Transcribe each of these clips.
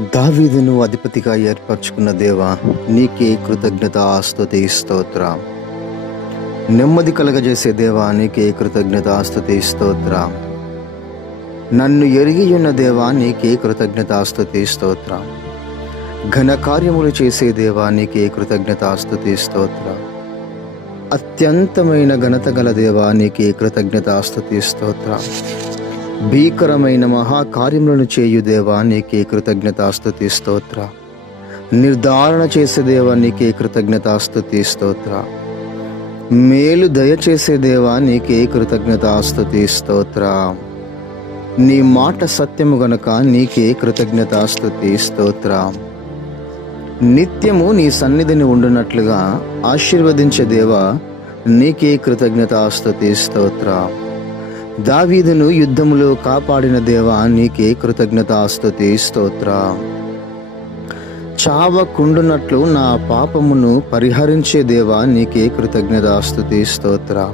దావీదును అధిపతిగా ఏర్పరచుకున్న దేవా, నీకే కృతజ్ఞత స్తుతి స్తోత్రం. నెమ్మది కలగజేసే దేవా, నీకే కృతజ్ఞత స్తుతి స్తోత్రం. నన్ను ఎరిగియున్న దేవా, నీకే కృతజ్ఞత స్తుతి స్తోత్రం. ఘన కార్యములు చేసే దేవా, నీకే కృతజ్ఞత స్తుతి స్తోత్రం. అత్యంతమైన ఘనత గల దేవా, నీకే కృతజ్ఞత స్తుతి స్తోత్రం. భీకరమైన మహాకార్యములను చేయు దేవా, నీకే కృతజ్ఞతాస్తుతి స్తోత్ర. నిర్ధారణ చేసే దేవా, నీకే కృతజ్ఞతాస్తుతి స్తోత్ర. మేలు దయచేసే దేవా, నీకే కృతజ్ఞతాస్తుతి స్తోత్ర. నీ మాట సత్యము గనుక నీకే కృతజ్ఞతాస్తుతి స్తోత్ర. నిత్యము నీ సన్నిధిని ఉండునట్లుగా ఆశీర్వదించే దేవా, నీకే కృతజ్ఞతాస్తుతి స్తోత్ర. దావీదును యుద్ధములో కాపాడిన దేవా, నీకే కృతజ్ఞతాస్తుతి స్తోత్ర. చావకుండునట్లు నా పాపమును పరిహరించే దేవా, నీకే కృతజ్ఞతాస్తుతి స్తోత్ర.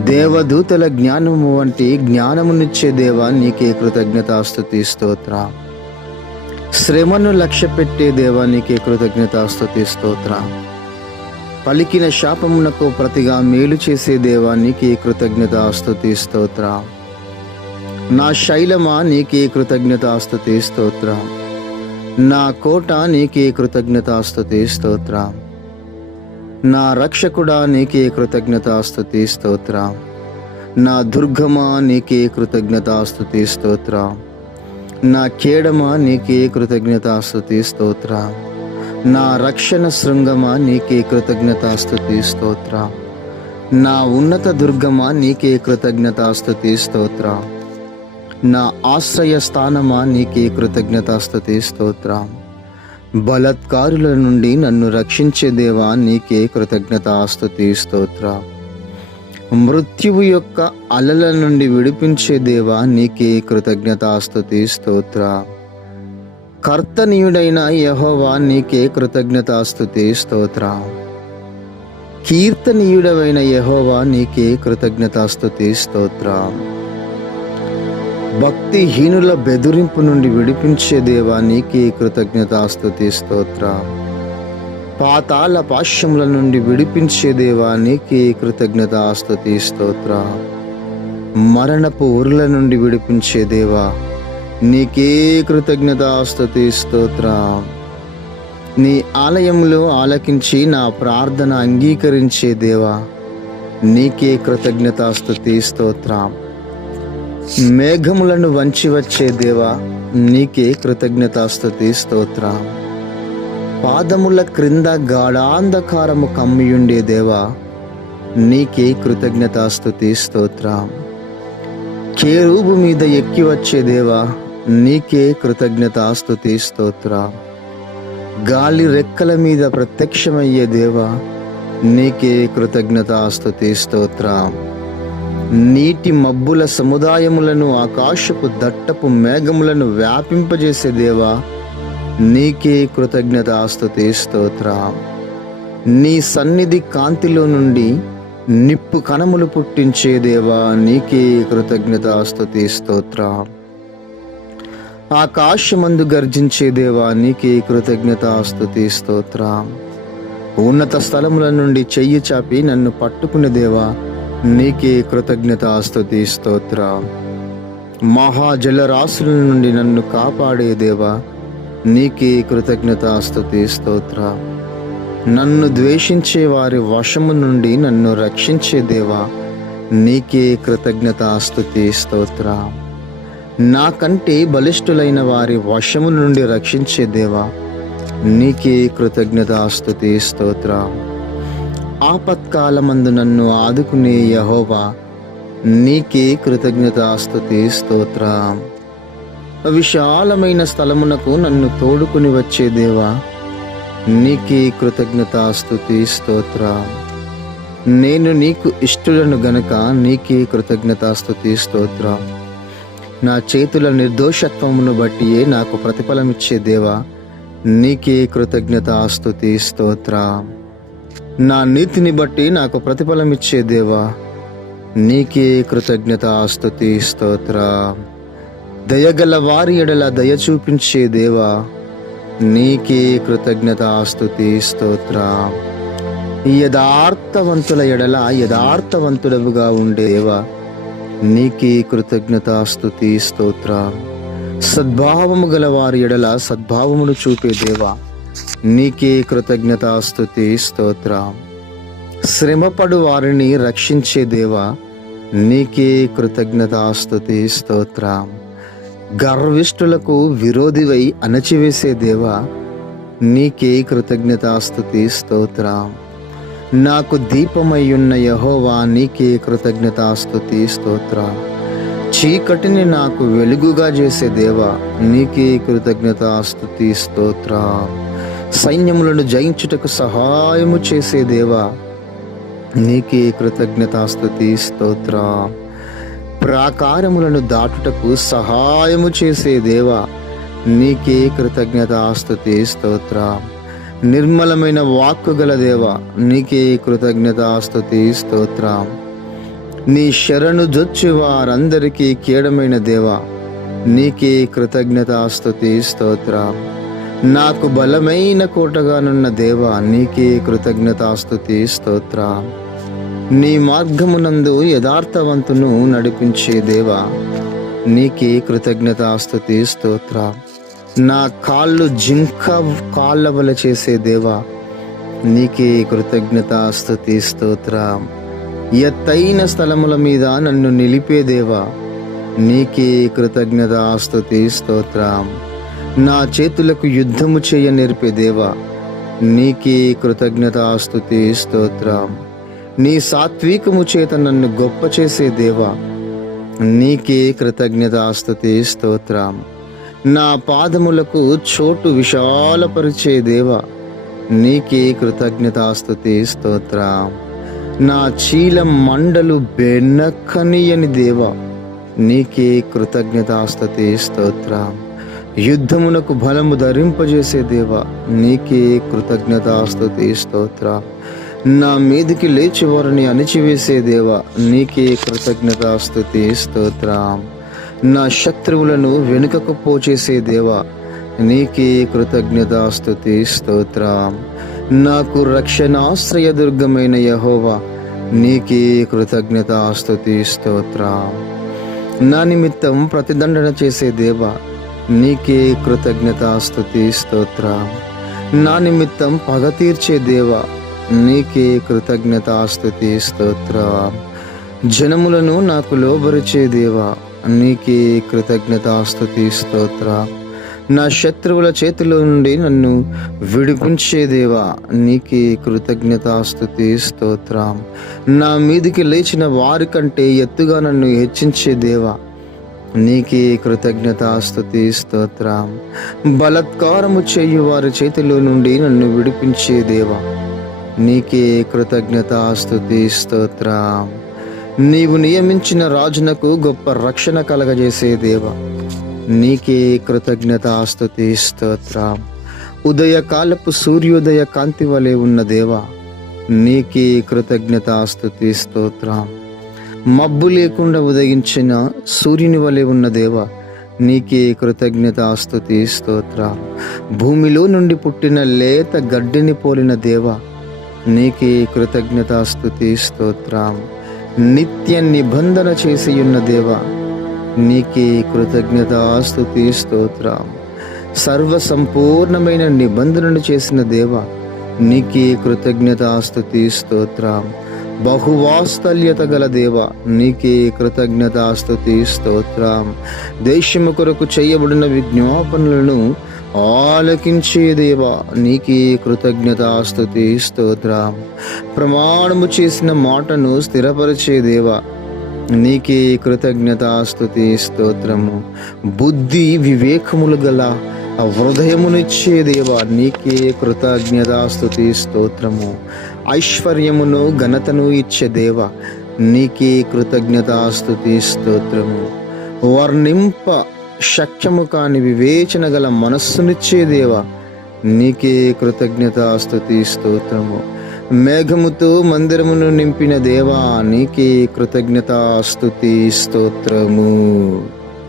దేవదూతల జ్ఞానము వంటి జ్ఞానమునిచ్చే దేవా, నీకే కృతజ్ఞతాస్తుతి స్తోత్ర. శ్రమను లక్ష్యపెట్టే దేవా, నీకే కృతజ్ఞతాస్తుతి స్తోత్ర. పలికిన శాపమునకు ప్రతిగా మేలు చేసే దేవా, నీకే కృతజ్ఞతాస్తుతి స్తోత్ర. నా శైలమా, నీకే కృతజ్ఞతాస్తుతి స్తోత్ర. నా కోట, నీకే కృతజ్ఞతాస్తుతి స్తోత్ర. నా రక్షకుడా, నీకే కృతజ్ఞతాస్తుతి స్తోత్ర. నా దుర్గమా, నీకే కృతజ్ఞతాస్తుతి స్తోత్ర. నా కేడమా, నీకే కృతజ్ఞతాస్తుతి స్తోత్ర. నా రక్షణ శృంగమా, నీకే కృతజ్ఞతాస్తుతి స్తోత్ర. నా ఉన్నత దుర్గమా, నీకే కృతజ్ఞతాస్తుతి స్తోత్ర. నా ఆశ్రయ స్థానమా, నీకే కృతజ్ఞతాస్తుతి స్తోత్ర. బలత్కారుల నుండి నన్ను రక్షించే దేవా, నీకే కృతజ్ఞతాస్తుతి స్తోత్ర. మృత్యువు యొక్క అలల నుండి విడిపించే దేవా, నీకే కృతజ్ఞతాస్తుతి స్తోత్ర. కర్తనీయుడైన యెహోవా, నీకే కృతజ్ఞతాస్తుతి స్తోత్ర. కీర్తనీయుడైన యెహోవా, నీకే కృతజ్ఞతాస్తుతి స్తోత్ర. భక్తిహీనుల బెదిరింపు నుండి విడిపించే దేవా, నీకే కృతజ్ఞతాస్తుతి స్తోత్ర. పాతాళ పాశముల నుండి విడిపించే దేవా, నీకే కృతజ్ఞతాస్తుతి స్తోత్ర. మరణపు ఉరుల నుండి విడిపించే దేవా, నీకే కృతజ్ఞతాస్తుతి స్తోత్ర. నీ ఆలయంలో ఆలకించి నా ప్రార్థన అంగీకరించే దేవా, నీకే కృతజ్ఞతాస్తుతి స్తోత్ర. మేఘములను వంచి వచ్చే దేవా, నీకే కృతజ్ఞతాస్తుతి స్తోత్ర. పాదముల క్రింద గాఢాంధకారము కమ్మియుండే దేవా, నీకే కృతజ్ఞతాస్తుతి స్తోత్ర. కేరూబు మీద ఎక్కి వచ్చే దేవా, నీకే కృతజ్ఞతాస్తుతి స్తోత్ర. గాలి రెక్కల మీద ప్రత్యక్షమయ్యే దేవా, నీకే కృతజ్ఞతాస్తుతి స్తోత్ర. నీటి మబ్బుల సముదాయములను, ఆకాశపు దట్టపు మేఘములను వ్యాపింపజేసే దేవా, నీకే కృతజ్ఞతాస్తుతి స్తోత్ర. నీ సన్నిధి కాంతిలో నుండి నిప్పు కణములు పుట్టించే దేవా, నీకే కృతజ్ఞతాస్తుతి స్తోత్ర. ఆకాశమందు గర్జించే దేవా, నీకే కృతజ్ఞతాస్తుతి స్తోత్ర. ఉన్నత స్థలముల నుండి చెయ్యి చాపి నన్ను పట్టుకునే దేవా, నీకే కృతజ్ఞతాస్తుతి స్తోత్ర. మహాజలరాశుల నుండి నన్ను కాపాడే దేవా, నీకే కృతజ్ఞతాస్తుతి స్తోత్ర. నన్ను ద్వేషించే వారి వశము నుండి నన్ను రక్షించే దేవా, నీకే కృతజ్ఞతాస్తుతి స్తోత్ర. నాకంటే బలిష్ఠులైన వారి వశము నుండి రక్షించే దేవా, నీకే కృతజ్ఞతాస్తుతి స్తోత్ర. ఆపత్కాలమందు నన్ను ఆదుకునే యెహోవా, నీకే కృతజ్ఞతాస్తుతి స్తోత్ర. విశాలమైన స్థలమునకు నన్ను తోడుకుని వచ్చే దేవా, నీకే కృతజ్ఞతాస్తుతి స్తోత్ర. నేను నీకు ఇష్టులను గనక నీకే కృతజ్ఞతాస్తుతి స్తోత్ర. నా చేతుల నిర్దోషత్వమును బట్టియే నాకు ప్రతిఫలమిచ్చే దేవా, నీకే కృతజ్ఞతాస్తుతి స్తోత్ర. నా నీతిని బట్టి నాకు ప్రతిఫలమిచ్చే దేవా, నీకే కృతజ్ఞతాస్తుతి స్తోత్ర. దయగల వారి ఎడల దయ చూపించే దేవా, నీకే కృతజ్ఞతాస్తుతి స్తోత్రం. యథార్థవంతుల ఎడల యథార్థవంతుడవుగా ఉండే దేవా, నీకే కృతజ్ఞతాస్తుతి స్తోత్రం. సద్భావము గల వారి ఎడల సద్భావమును చూపే దేవా, నీకే కృతజ్ఞతాస్తుతి స్తోత్రం. శ్రమపడు వారిని రక్షించే దేవా, నీకే కృతజ్ఞతాస్తుతి స్తోత్రం. గర్విష్ఠులకు విరోధివై అణచివేసే దేవా, నీకే కృతజ్ఞతాస్తుతి స్తోత్రం. నాకు దీపమయ్యున్న యెహోవా, నీకే కృతజ్ఞతాస్తుతి స్తోత్రం. చీకటిని నాకు వెలుగుగా చేసే దేవా, నీకే కృతజ్ఞతాస్తుతి స్తోత్రం. సైన్యములను జయించుటకు సహాయము చేసే దేవా, నీకే కృతజ్ఞతాస్తుతి స్తోత్రం. ప్రాకారములను దాటుటకు సహాయము చేసే దేవా, నీకే కృతజ్ఞతాస్తుతి స్తోత్రం. నిర్మలమైన వాక్కు గల దేవా, నీకే కృతజ్ఞతాస్తుతి స్తోత్రం. నీ శరణు జొచ్చి వారందరికీ కేడమైన దేవా, నీకే కృతజ్ఞతాస్తుతి స్తోత్రం. నాకు బలమైన కోటగానున్న దేవా, నీకే కృతజ్ఞతాస్తుతి స్తోత్రం. నీ మార్గమునందు యథార్థవంతును నడిపించే దేవా, నీకే కృతజ్ఞతాస్తుతి స్తోత్రం. నా కాళ్ళు జింక కాళ్ళ వల చేసే దేవా, నీకే కృతజ్ఞతాస్తుతి స్తోత్రం. ఎత్తైన స్థలముల మీద నన్ను నిలిపే దేవా, నీకే కృతజ్ఞతాస్తుతి స్తోత్రం. నా చేతులకు యుద్ధము చేయ నేర్పే దేవా, నీకే కృతజ్ఞతాస్తుతి స్తోత్రం. నీ సాత్వికము చేత నన్ను గొప్ప చేసే దేవా, నీకే కృతజ్ఞతాస్తుతి స్తోత్రం. నా పాదములకు చోటు విశాలపరిచే దేవా, నీకే కృతజ్ఞతాస్తుతి స్తోత్రం. నా చీలం మండలు బెన్నక్కనియని దేవా, నీకే కృతజ్ఞతాస్తుతి స్తోత్రం. యుద్ధమునకు బలము ధరింపజేసే దేవా, నీకే కృతజ్ఞతాస్తుతి స్తోత్రం. నా మీదికి లేచి వారిని అణిచివేసే దేవా, నీకే కృతజ్ఞతాస్తుతి స్తోత్రం. నా శత్రువులను వెనుకకు పోచేసే దేవా, నీకే కృతజ్ఞతాస్తుతి స్తోత్రం. నాకు రక్షణాశ్రయ దుర్గమైన యెహోవా, నీకే కృతజ్ఞతాస్తుతి స్తోత్రం. నా నిమిత్తం ప్రతిదండన చేసే దేవా, నీకే కృతజ్ఞతాస్తుతి స్తోత్రం. నా నిమిత్తం పగ తీర్చే దేవా, నీకే కృతజ్ఞతాస్తుతి స్తోత్రం. జనములను నాకు లోబరిచే దేవా, నీకే కృతజ్ఞతాస్తుతి స్తోత్రం. నా శత్రువుల చేతిలో నుండి నన్ను విడిపించే దేవా, నీకే కృతజ్ఞతాస్తుతి స్తోత్రం. నా మీదికి లేచిన వారి కంటే ఎత్తుగా నన్ను హెచ్చించే దేవా, నీకే కృతజ్ఞతాస్తుతి స్తోత్రం. బలత్కారము చేయు వారి చేతిలో నుండి నన్ను విడిపించే దేవా, నీకే కృతజ్ఞతాస్తుతి స్తోత్రం. నీవు నియమించిన రాజునకు గొప్ప రక్షణ కలగజేసే దేవా, నీకే కృతజ్ఞతాస్తుతి స్తోత్రం. ఉదయకాలపు సూర్యోదయ కాంతి వలె ఉన్న దేవా, నీకే కృతజ్ఞతాస్తుతి స్తోత్రం. మబ్బు లేకుండా ఉదయించిన సూర్యుని వలె ఉన్న దేవా, నీకే కృతజ్ఞతాస్తుతి స్తోత్రం. భూమిలో నుండి పుట్టిన లేత గడ్డిని పోలిన దేవా, నీకే కృతజ్ఞతాస్తుతి స్తోత్రం. నిత్య నిబంధన చేసి ఉన్న దేవా, నీకే కృతజ్ఞతాస్తుతి స్తోత్రం. సర్వ సంపూర్ణమైన నిబంధనను చేసిన దేవా, నీకే కృతజ్ఞతాస్తుతి స్తోత్రం. బహువాత్సల్యత గల దేవా, నీకే కృతజ్ఞతాస్తుతి స్తోత్రం. దేశము కొరకు చేయబడిన విజ్ఞాపనలను ఆలకించే దేవా, నీకే కృతజ్ఞతాస్తుతి స్తోత్రం. ప్రమాణము చేసిన మాటను స్థిరపరిచే దేవా, నీకే కృతజ్ఞతాస్తుతి స్తోత్రము. బుద్ధి వివేకములు గల హృదయమునిచ్చే దేవా, నీకే కృతజ్ఞతాస్తుతి స్తోత్రము. ఐశ్వర్యమును ఘనతను ఇచ్చే దేవా, నీకే కృతజ్ఞతాస్తుతి స్తోత్రము. వర్ణింప శక్యము కాని వివేచన గల మనస్సునిచ్చే దేవా, నీకే కృతజ్ఞతాస్తుతి స్తోత్రము. మేఘముతో మందిరమును నింపిన దేవా, నీకే కృతజ్ఞతాస్తుతి స్తోత్రము.